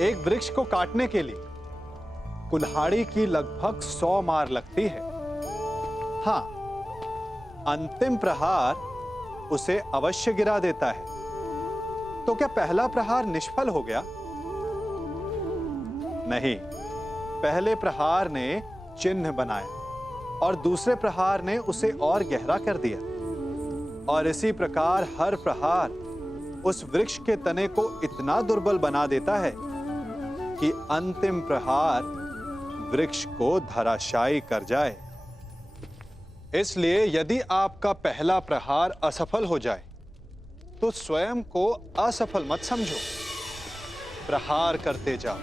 एक वृक्ष को काटने के लिए कुल्हाड़ी की लगभग 100 मार लगती है। हाँ, अंतिम प्रहार उसे अवश्य गिरा देता है। तो क्या पहला प्रहार निष्फल हो गया? नहीं, पहले प्रहार ने चिन्ह बनाया और दूसरे प्रहार ने उसे और गहरा कर दिया। और इसी प्रकार हर प्रहार उस वृक्ष के तने को इतना दुर्बल बना देता है कि अंतिम प्रहार वृक्ष को धराशायी कर जाए। इसलिए यदि आपका पहला प्रहार असफल हो जाए तो स्वयं को असफल मत समझो, प्रहार करते जाओ।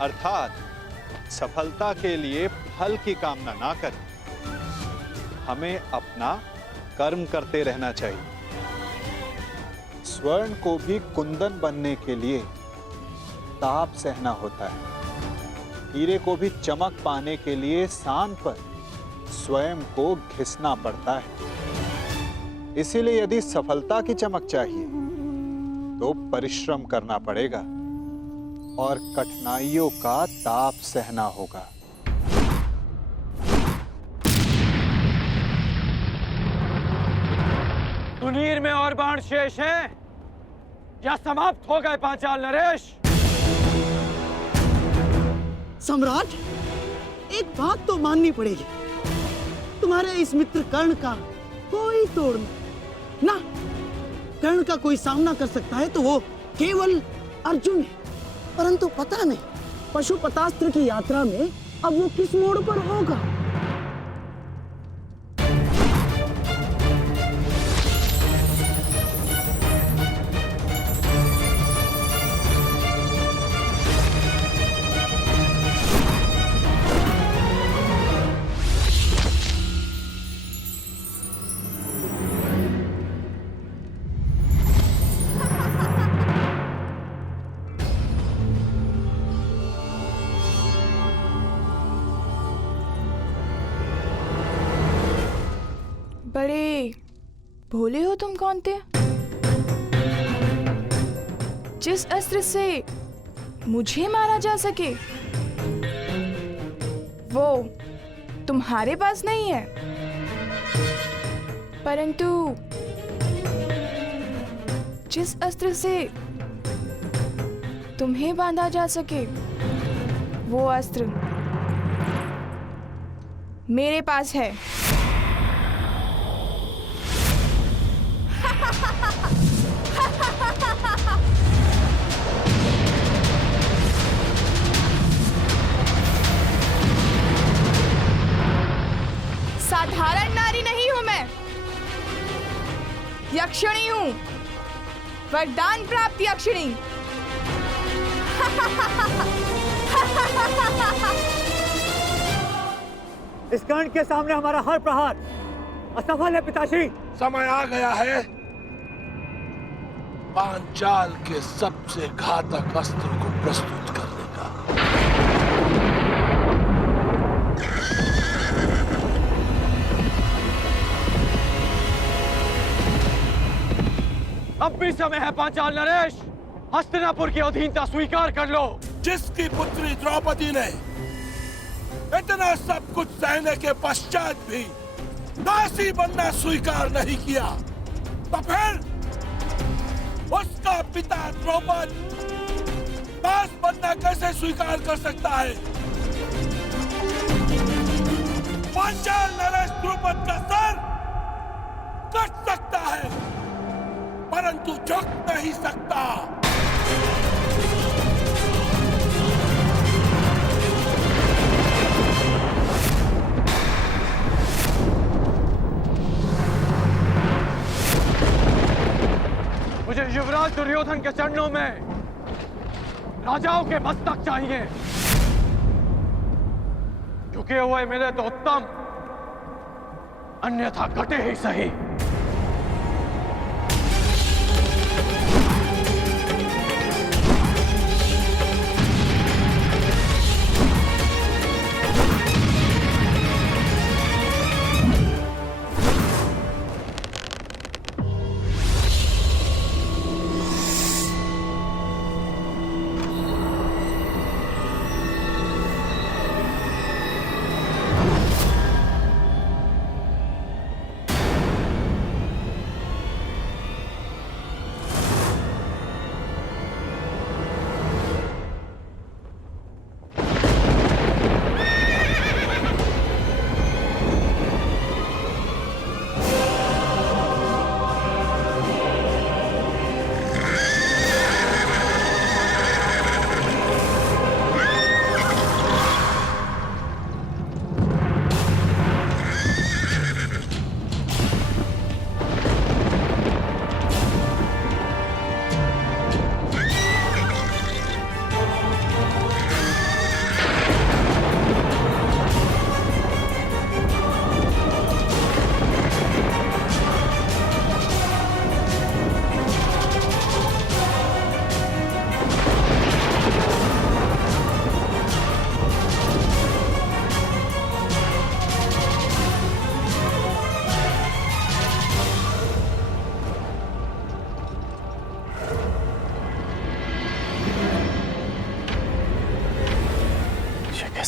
अर्थात सफलता के लिए फल की कामना ना करें। हमें अपना कर्म करते रहना चाहिए। स्वर्ण को भी कुंदन बनने के लिए ताप सहना होता है। हीरे को भी चमक पाने के लिए सान पर स्वयं को घिसना पड़ता है। इसीलिए यदि सफलता की चमक चाहिए तो परिश्रम करना पड़ेगा और कठिनाइयों का ताप सहना होगा। तुनीर में और बाण शेष हैं या समाप्त हो गए पांचाल नरेश? सम्राट, एक बात तो माननी पड़ेगी, तुम्हारे इस मित्र कर्ण का कोई तोड़ नहीं ना। कर्ण का कोई सामना कर सकता है तो वो केवल अर्जुन है, परंतु पता नहीं पशुपतास्त्र की यात्रा में अब वो किस मोड़ पर होगा। बड़े भोले हो तुम कौनते। जिस अस्त्र से मुझे मारा जा सके वो तुम्हारे पास नहीं है, परंतु जिस अस्त्र से तुम्हें बांधा जा सके वो अस्त्र मेरे पास है। साधारण नारी नहीं हूं मैं, यक्षिणी हूं, वरदान प्राप्त यक्षिणी। इस कर्ण के सामने हमारा हर प्रहार असफल है पिताश्री। समय आ गया है पांचाल के सबसे घातक अस्त्र को प्रस्तुत करने का। अब भी समय है पांचाल नरेश, हस्तिनापुर की अधीनता स्वीकार कर लो। जिसकी पुत्री द्रौपदी ने इतना सब कुछ सहने के पश्चात भी दासी बनना स्वीकार नहीं किया, तो फिर उसका पिता द्रौपद दास बनना कैसे स्वीकार कर सकता है? पांचाल नरेश द्रुपद का सर कट सकता है परंतु झुक नहीं सकता। मुझे युवराज दुर्योधन के चरणों में राजाओं के मस्तक चाहिए, झुके हुए मिले तो उत्तम, अन्यथा कटे ही सही।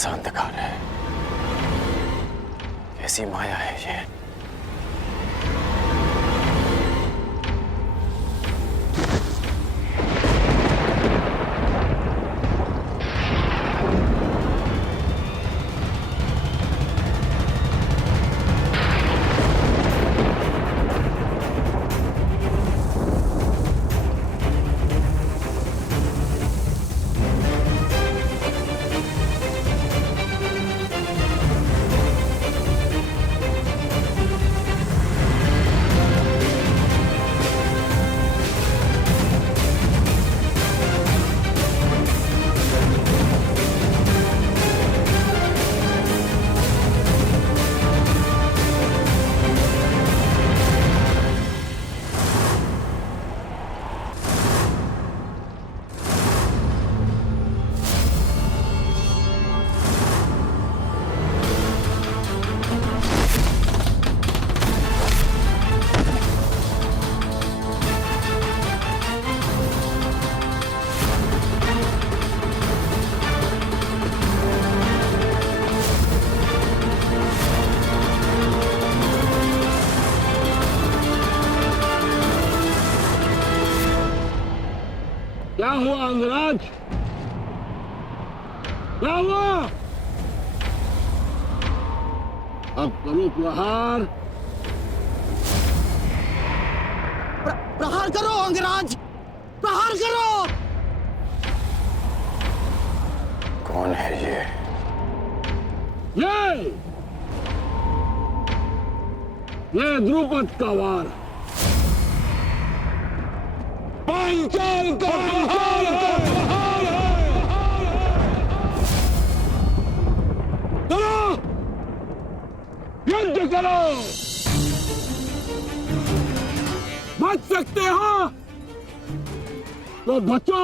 कैसा अंधकार है, कैसी माया है ये। क्या हुआ अंगराज? क्या हुआ? अब करो प्रहार। प्रहार करो अंगराज, प्रहार करो। कौन है ये? ये द्रुपद का वार। पांचाल का प्रहार है। चलो युद्ध करो। बच सकते हो तो बचो।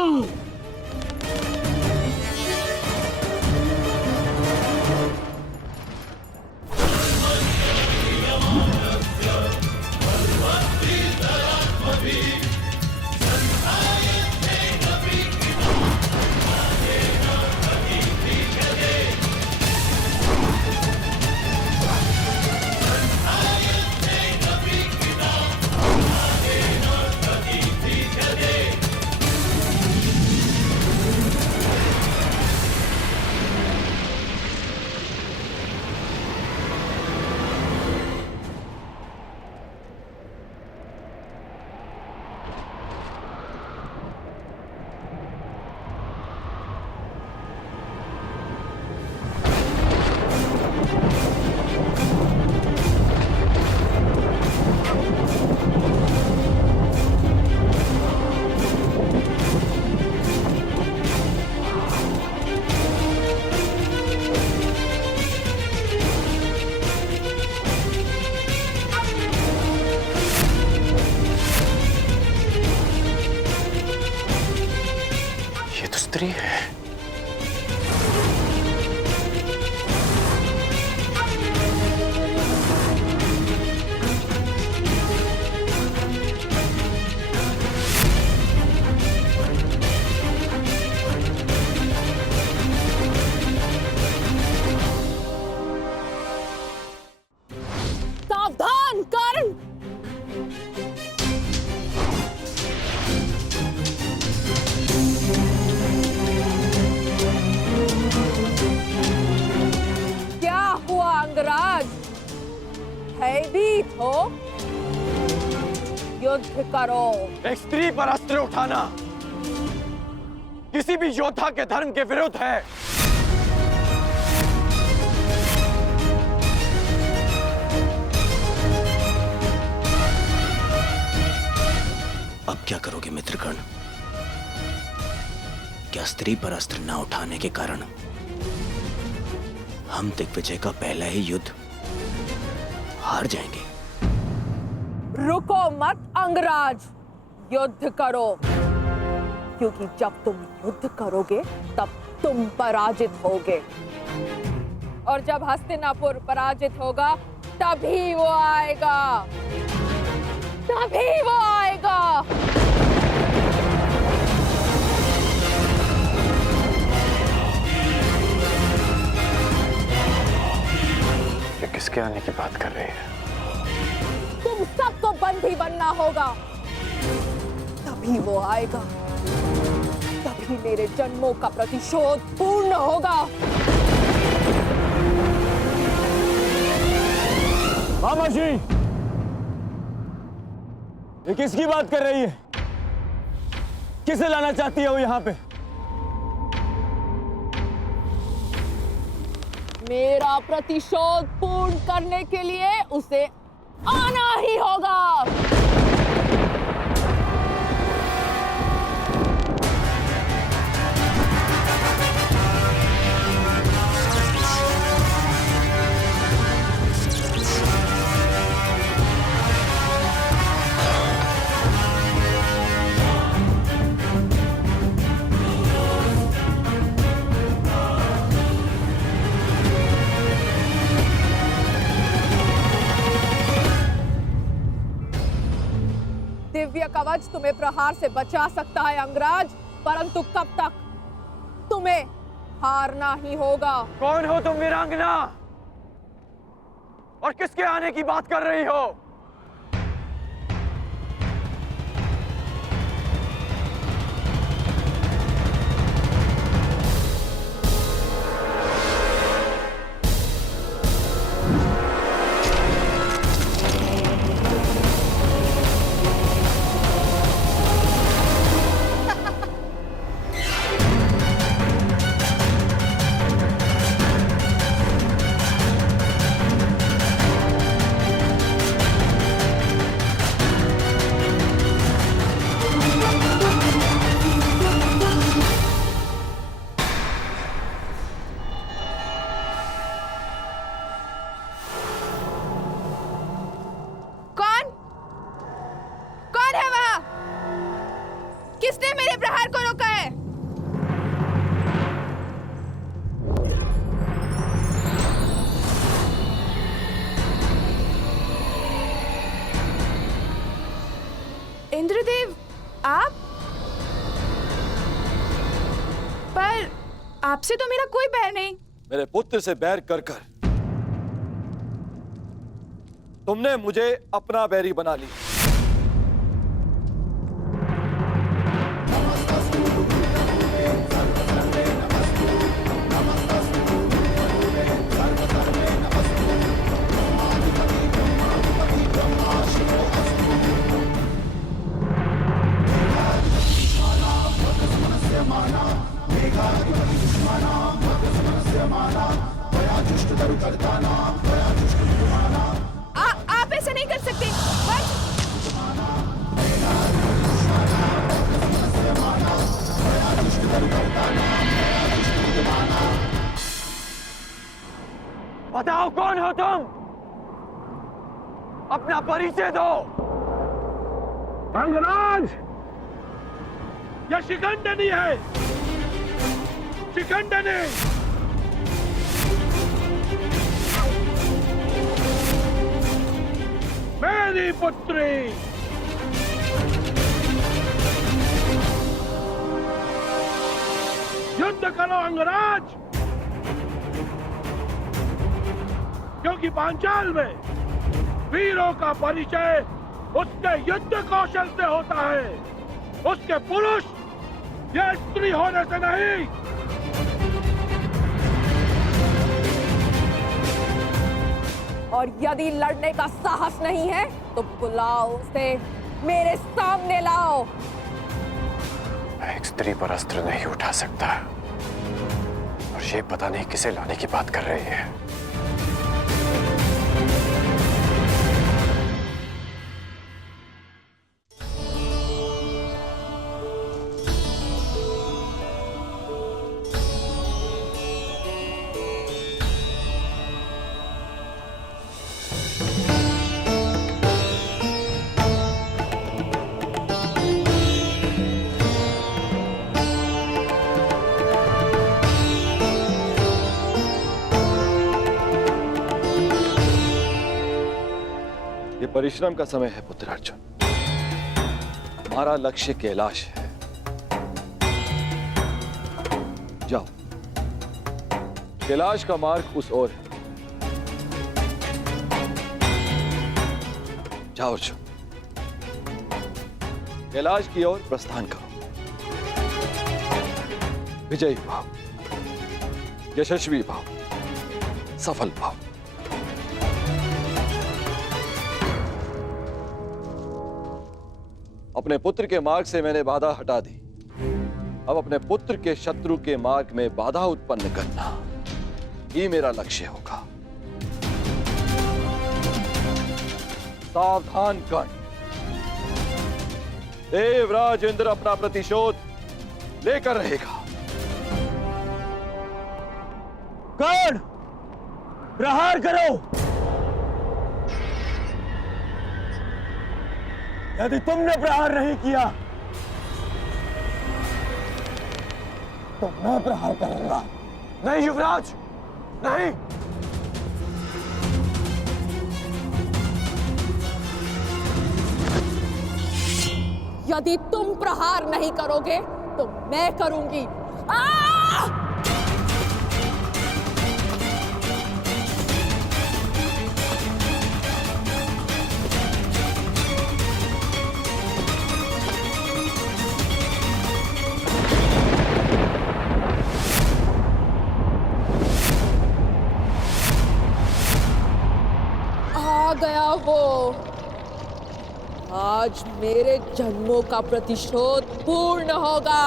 स्त्री है। सावधान कर्ण। क्या हुआ अंगराज? भयभीत हो? युद्ध करो। एक स्त्री पर अस्त्र उठाना किसी भी योद्धा के धर्म के विरुद्ध है। अब क्या करोगे मित्रगण? क्या स्त्री पर अस्त्र न उठाने के कारण हम दिग्विजय का पहला ही युद्ध हार जाएंगे? रुको मत अंगराज, युद्ध करो, क्योंकि जब तुम युद्ध करोगे तब तुम पराजित होगे, और जब हस्तिनापुर पराजित होगा तभी वो आएगा, तभी वो आएगा। किसके आने की बात कर रही है? तुम सबको बंदी बनना होगा, तभी वो आएगा, तभी मेरे जन्मों का प्रतिशोध पूर्ण होगा। मामा जी, ये किसकी बात कर रही है? किसे लाना चाहती है वो यहाँ पे? मेरा प्रतिशोध पूर्ण करने के लिए उसे आना ही होगा। दिव्य कवच तुम्हें प्रहार से बचा सकता है अंगराज, परंतु कब तक? तुम्हें हारना ही होगा। कौन हो तुम वीरांगना? और किसके आने की बात कर रही हो? किसने मेरे प्रहार को रोका है? इंद्रदेव, आप? पर आपसे तो मेरा कोई बैर नहीं। मेरे पुत्र से बैर कर कर तुमने मुझे अपना बैरी बना लिया। आप ऐसा नहीं कर सकते। बताओ कौन हो तुम? अपना परिचय दो। अंगराज, यह शिखंडनी है, शिखंडनी। मेरी पुत्री युद्ध करो अंगराज, क्योंकि पांचाल में वीरों का परिचय उसके युद्ध कौशल से होता है, उसके पुरुष या स्त्री होने से नहीं। और यदि लड़ने का साहस नहीं है तो बुलाओ उसे, मेरे सामने लाओ। मैं एक स्त्री पर अस्त्र नहीं उठा सकता, और ये पता नहीं किसे लाने की बात कर रही है। परिश्रम का समय है पुत्र अर्जुन, हमारा लक्ष्य कैलाश है। जाओ, कैलाश का मार्ग उस ओर है। जाओ अर्जुन, कैलाश की ओर प्रस्थान करो। विजयी भाव, यशस्वी भाव, सफल भाव। अपने पुत्र के मार्ग से मैंने बाधा हटा दी। अब अपने पुत्र के शत्रु के मार्ग में बाधा उत्पन्न करना ही मेरा लक्ष्य होगा। सावधान कर्ण, देवराज इंद्र अपना प्रतिशोध लेकर रहेगा। कर्ण, प्रहार करो। यदि तुमने प्रहार नहीं किया तो मैं प्रहार करूंगा। नहीं युवराज, नहीं। यदि तुम प्रहार नहीं करोगे तो मैं करूंगी। आ गया वो। आज मेरे जन्मों का प्रतिशोध पूर्ण होगा।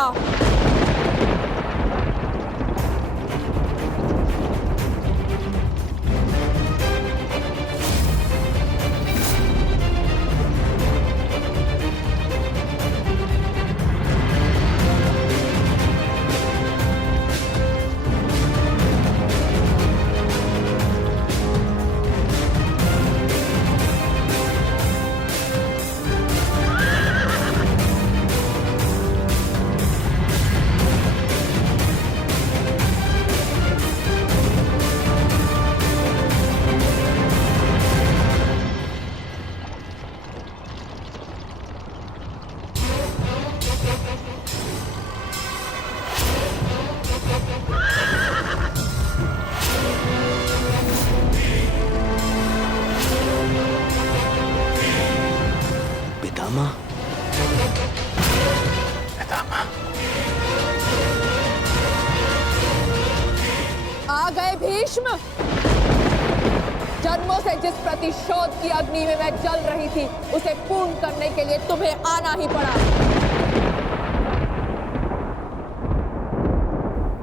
आ गए भीष्म। जन्मों से जिस प्रतिशोध की अग्नि में मैं जल रही थी उसे पूर्ण करने के लिए तुम्हें आना ही पड़ा।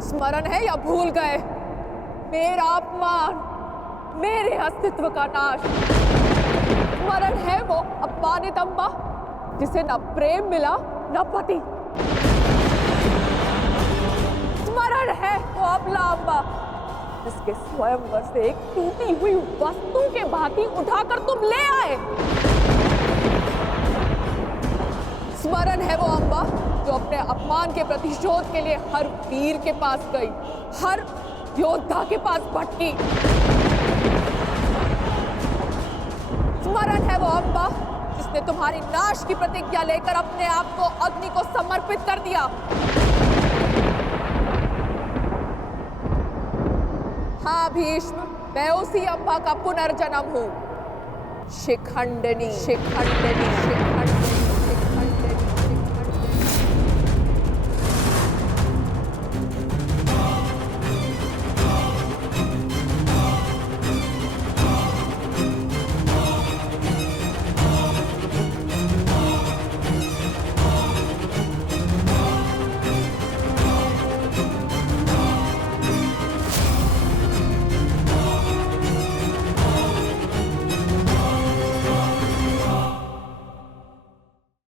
स्मरण है या भूल गए? मेरा अपमान, मेरे अस्तित्व का नाश। स्मरण है वो अपमानित अम्बा जिसे न प्रेम मिला न पति। स्मरण है वो अबला अम्बा जिसके स्वयंवर से एक टूटी हुई वस्तु के भांति उठाकर तुम ले आए। स्मरण है वो अम्बा जो अपने अपमान के प्रतिशोध के लिए हर वीर के पास गई, हर योद्धा के पास भटकी। स्मरण है वो अम्बा जिसने तुम्हारी नाश की प्रतिज्ञा लेकर अपने आप को अग्नि को समर्पित कर दिया। हाँ भीष्म, मैं उसी अम्बा का पुनर्जन्म हूँ। शिखंडिनी, शिखंडिनी, शिखंडिनी।